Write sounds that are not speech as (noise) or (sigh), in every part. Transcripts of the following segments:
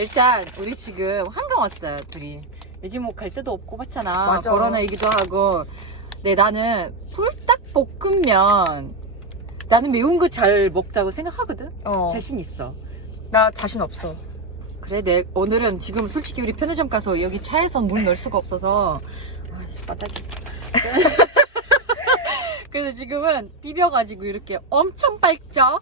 일단 우리 지금 한강 왔어요 둘이. 요즘 뭐 갈 데도 없고 맞잖아. 맞아. 코로나이기도 하고. 네 나는 폴딱볶음면 나는 매운 거 잘 먹다고 생각하거든. 어. 자신 있어. 나 자신 없어. 그래 내 오늘은 지금 솔직히 우리 편의점 가서 여기 차에선 물 넣을 수가 없어서. 아씨 빠딱했어. (laughs) 그래서 지금은 비벼가지고 이렇게 엄청 빨죠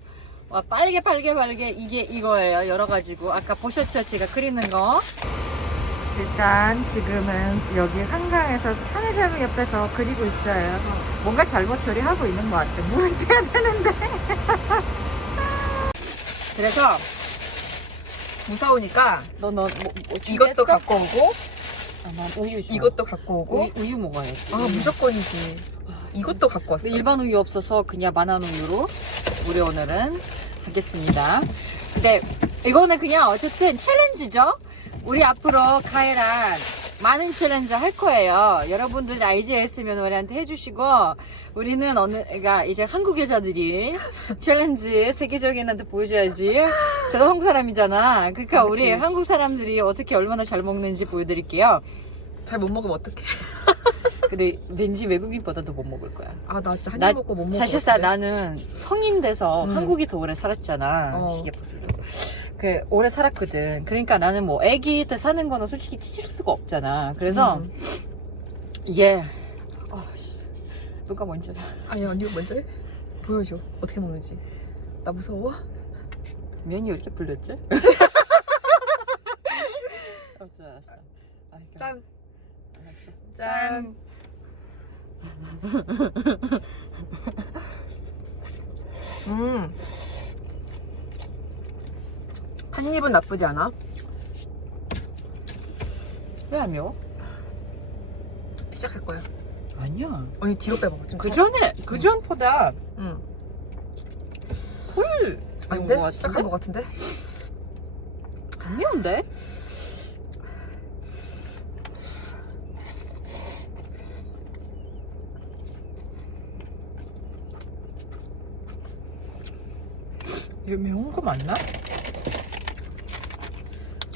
와 빨개 빨개 빨개 이게 이거예요 열어가지고. 아까 보셨죠? 제가 끓이는 거? 일단 지금은 여기 한강에서 편의점 옆에서 그리고 있어요. 뭔가 잘못 처리하고 있는 것 같아. 물은 빼야 되는데? (laughs) 그래서 무서우니까 너 너 뭐, 뭐 이것도? 갖고 오고 아, 난 우유. 이것도 갖고 오고 우유, 우유 먹어야지. 아 무조건이지. 이것도 갖고 왔어. 근데 일반 우유 없어서 그냥 만원 우유로 우리 오늘은 하겠습니다. 근데 이거는 그냥 어쨌든 챌린지죠. 우리 앞으로 카이랑 많은 챌린지 할 거예요. 여러분들 아이디어 있으면 우리한테 해주시고 우리는 어느 그러니까 이제 한국 여자들이 챌린지 세계적인 한테 보여줘야지. 저도 한국 사람이잖아. 그러니까 우리 그렇지. 한국 사람들이 어떻게 얼마나 잘 먹는지 보여드릴게요. 잘 못 먹으면 어떡해. 근데 왠지 외국인보다도 못 먹을 거야. 아 나 진짜 나- 한입 먹고 못 먹을 사실상. 나는 성인 돼서 음. 한국에 더 오래 살았잖아. 어. 시계 벗으려고. 그 오래 살았거든. 그러니까 나는 뭐 애기 때 사는 거는 솔직히 치실 수가 없잖아. 그래서 음. 이게 아, 씨. 누가 먼저? 아니야 언니가 먼저 해. 보여줘. 어떻게 먹는지. 나 무서워? 면이 왜 이렇게 불렸지? (laughs) 알았어, 알았어. 아, 짠. 알았어. 짠. (laughs) 음. 한 입은 나쁘지 않아. 왜 안 매워? 시작할 거야. 아니야. 언니 뒤로 빼봐. 좀그 살- 전에 그 전보다 응. 꿀 아닌데? 매운 거 시작한 같은데? 거 같은데? 안 매운데? 이거 매운 거 맞나?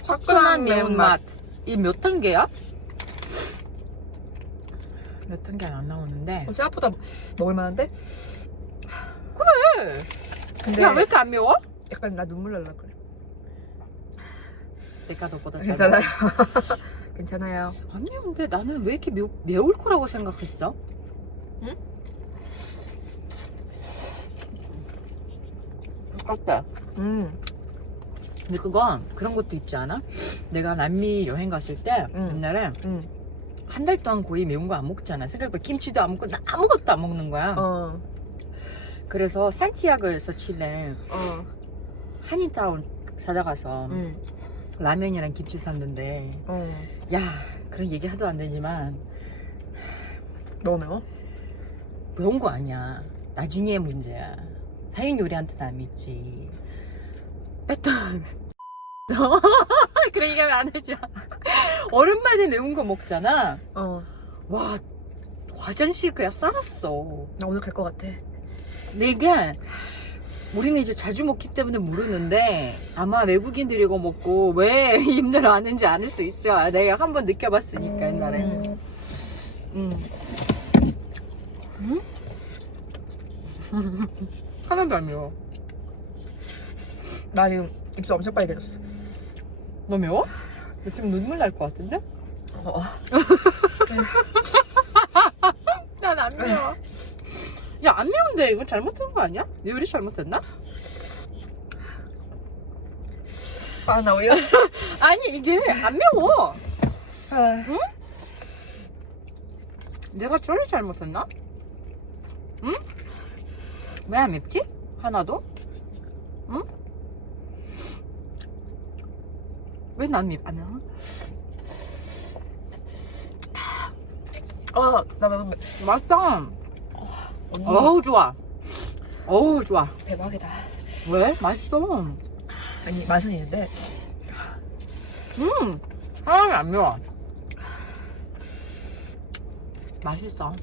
화끈한 매운맛. 이 몇 단계야? 몇 단계는 안 나오는데. 어, 생각보다 먹을만한데? 그래. 근데 야, 왜 이렇게 안 매워? 약간 나 눈물 날라 그래. 내가 너보다 잘 괜찮아요. (laughs) 괜찮아요. 안 매운데 나는 왜 이렇게 매, 매울 거라고 생각했어? 응? 아깝다. 음. 근데 그거 그런 것도 있지 않아? 내가 남미 여행 갔을 때 응. 옛날에 음. 한 달 동안 거의 매운 거 안 먹잖아. 생각해봐 김치도 안 먹고 나 아무것도 안 먹는 거야. 어. 그래서 산티아고에서 칠레 어. 한인타운 찾아가서 음. 라면이랑 김치 샀는데 어. 야 그런 얘기 하도 안 되지만 너무 매워? 매운 거 아니야. 나중에 문제야. 사연 요리한테 안 믿지. 뺐던. 그래 얘기하면 안 되죠. 오랜만에 매운 거 먹잖아. 어. 와 화장실 그냥 싸놨어. 나 오늘 갈 것 같아. 내가 우리는 이제 자주 먹기 때문에 모르는데 아마 외국인들이 이거 먹고 왜 (laughs) 힘들어 하는지 아는 수 있어. 내가 한 번 느껴봤으니까 옛날에. 음. 음. 하나도 안 매워. 나 지금 입술 엄청 빨개졌어. 너 매워? 나 지금 눈물 날 것 같은데? 어. (laughs) 난 안 매워. 야, 안 매운데 이거 잘못한 거 아니야? 내 요리 잘못했나? 아, 나 오히려. (laughs) 아니, 이게 안 매워. 아, 내가 조리 잘못했나? 응? 왜 안 맵지? 하나도? 응? 왜 난 맵, 안 매워? 아, 나, 나, 나, 맛있다. 언니. 어우, 좋아. 어우, 좋아. 대박이다. 왜? 맛있어. 아니, 맛은 있는데. 음! 하나도 안 매워. 맛있어.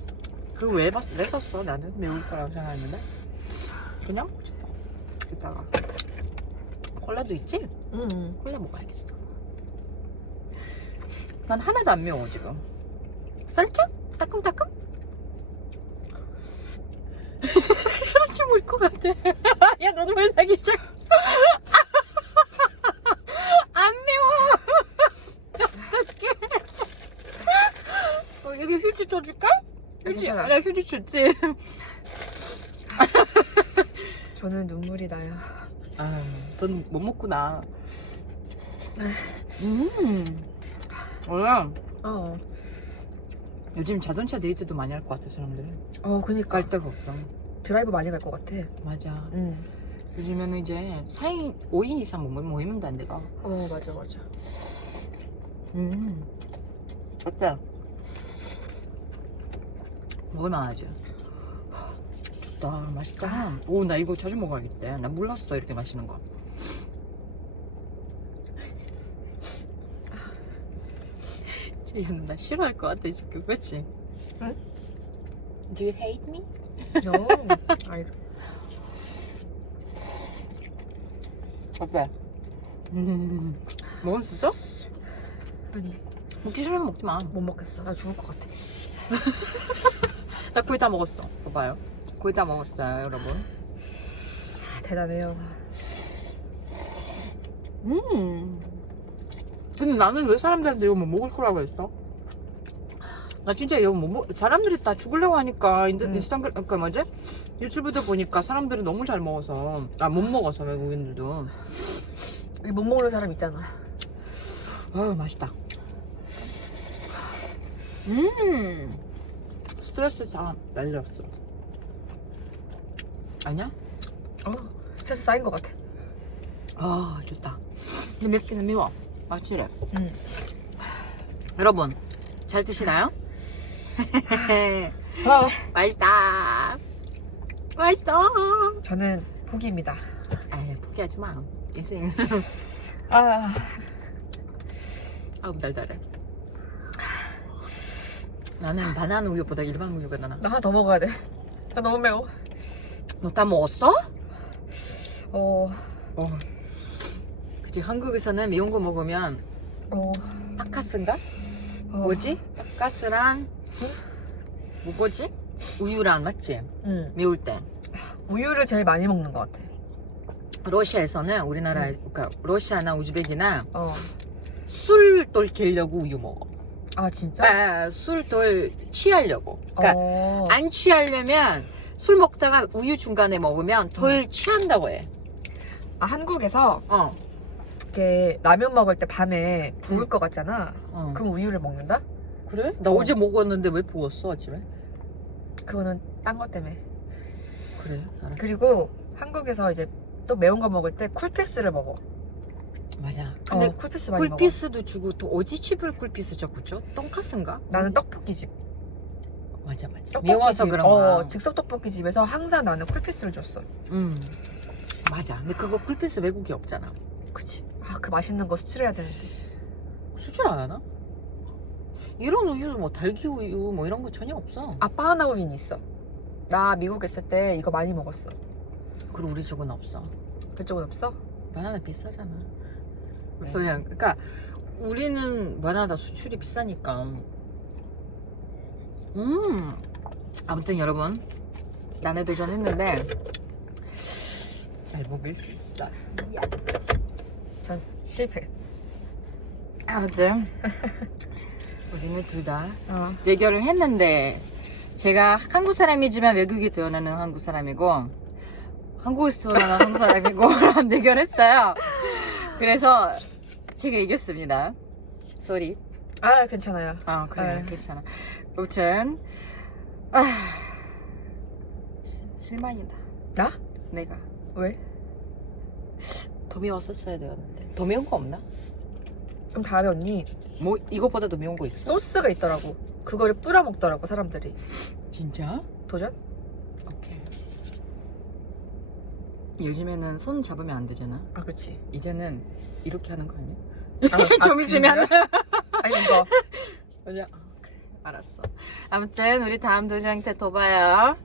그거 왜, 봤, 왜 썼어? 나는 매울 거라고 생각했는데. 그냥? 이따가. 콜라도 있지? 음. 콜라 먹어야겠어. 난 하나도 안 매워 지금. 살짝 따끔따끔. (laughs) 좀 울 것 같아. (laughs) 야 눈물 나기 시작했어. (laughs) 안 매워. 어떡해. 어, 여기 휴지 줘줄까? 휴지. 괜찮아. 나 휴지 줬지. 저는 눈물이 나요. 아, 넌못 먹구나. 음. 원래 어. 요즘 자동차 데이트도 많이 할 것 같아 사람들이. 어, 그니까 갈 데가 없어. 드라이브 많이 갈 것 같아. 맞아. 응. 요즘에는 이제 4인, 5인 이상 모- 모이면 안 돼가. 어, 맞아, 맞아. 음. 어때? 먹을만 하 지? 좋다. 맛있다. 오, 나 이거 자주 먹어야겠다. 나 몰랐어, 이렇게 마시는 거. 얘는 나 싫어할 것 같아, 지금. 그치? 응? Do you hate me? No. (laughs) 아이, 어때? 음. 먹을 수 있어? 아니, 먹기 싫으면 먹지 마. 못 먹겠어. 나 죽을 것 같아. (laughs) 나 거의 다 먹었어. 봐봐요. 거의 다 먹었어요, 여러분. 아, 대단해요. 음. 근데 나는 왜 사람들한테 이거 못 먹을 거라고 했어? 나 진짜 이거 못 먹, 사람들이 다 죽으려고 하니까, 인스- 음. 인스타그램, 그니까 뭐지? 유튜브들 보니까 사람들이 너무 잘 먹어서, 아, 못 먹어서, 외국인들도. 여기 못 먹는 사람 있잖아. 아유, 맛있다. 음. 스트레스 다 날렸어. 아니야? 어, 스트레스 쌓인 것 같아. 아, 좋다. 근데 맵기는 매워. 확실해. 응. (sighs) 여러분 잘 드시나요? 아, (laughs) (laughs) 맛있다. 맛있어. 저는 포기입니다. 아 포기하지 마. 인생. (laughs) 아, 아우 달달해. 나는 바나나 우유보다 일반 우유가 나나. 나 하나 더 먹어야 돼. 나 너무 매워. 너 다 먹었어? 어, 어. 그치 한국에서는 매운 거 먹으면 어, 파카스인가? 어. 뭐지? 파카스랑 뭐 뭐지? 우유랑 맞지? 응. 매울 때. 우유를 제일 많이 먹는 것 같아. 러시아에서는 우리나라 그러니까 러시아나 우즈벡이나 어. 술덜 깨려고 우유 먹어. 아, 진짜? 아, 술덜 취하려고. 그러니까 어. 안 취하려면 술 먹다가 우유 중간에 먹으면 덜 취한다고 해. 아, 한국에서 어. 이렇게 라면 먹을 때 밤에 부을 응. 것 같잖아. 어. 그럼 우유를 먹는다? 그래? 나 어. 어. 제 먹었는데 왜 부었어 아침에? 그거는 딴 것 때문에. 그래. 알았어. 그리고 한국에서 이제 또 매운 거 먹을 때 쿨피스를 먹어. 맞아. 근데 근데 쿨피스 많이 먹어. 쿨피스도 주고 또 어디 집을 쿨피스 줘? 똥카스인가? 나는 떡볶이집. 맞아 맞아. 떡볶이집. 매워서 그런 거야. 어, 즉석 떡볶이 집에서 항상 나는 쿨피스를 줬어. 음. 맞아. 근데 그거 쿨피스 외국에 없잖아. 그치. 아, 그 맛있는 거 수출해야 되는데. 수출 안 하나? 이런 우유 뭐 달기 우유 뭐 이런 거 전혀 없어. 아, 바나나 우유는 있어. 나 미국 있을 때 이거 많이 먹었어. 그리고 우리 쪽은 없어. 그쪽은 없어? 바나나 비싸잖아. 그래서 그냥 그러니까 우리는 바나나 수출이 비싸니까. 음. 아무튼 여러분 난해 도전 했는데 잘 먹을 수 있어. 전 실패. 아무튼 (laughs) 우리는 둘다 어. 대결을 했는데 제가 한국 사람이지만 외국에 태어나는 한국 사람이고 한국에서 태어나는 한국 사람이고 (laughs) 대결했어요. 그래서 제가 이겼습니다. 쏘리. 아, 괜찮아요. 아 그래 네. 괜찮아. 아무튼 아 시- 실망이다. 나? 내가 왜? 더 매웠었어야 되었는데 더 매운 거 없나? 그럼 다음에 언니 뭐 이것보다 더 매운 거 있어? 소스가 있더라고. 그거를 뿌려 먹더라고 사람들이. 진짜? 도전? 오케이. 요즘에는 손 잡으면 안 되잖아. 아, 그렇지. 이제는 이렇게 하는 거 아니야? 아, (laughs) 좀 있으면. 아니 이거 맞아. 그래, 알았어. 아무튼 우리 다음 때또 봐요.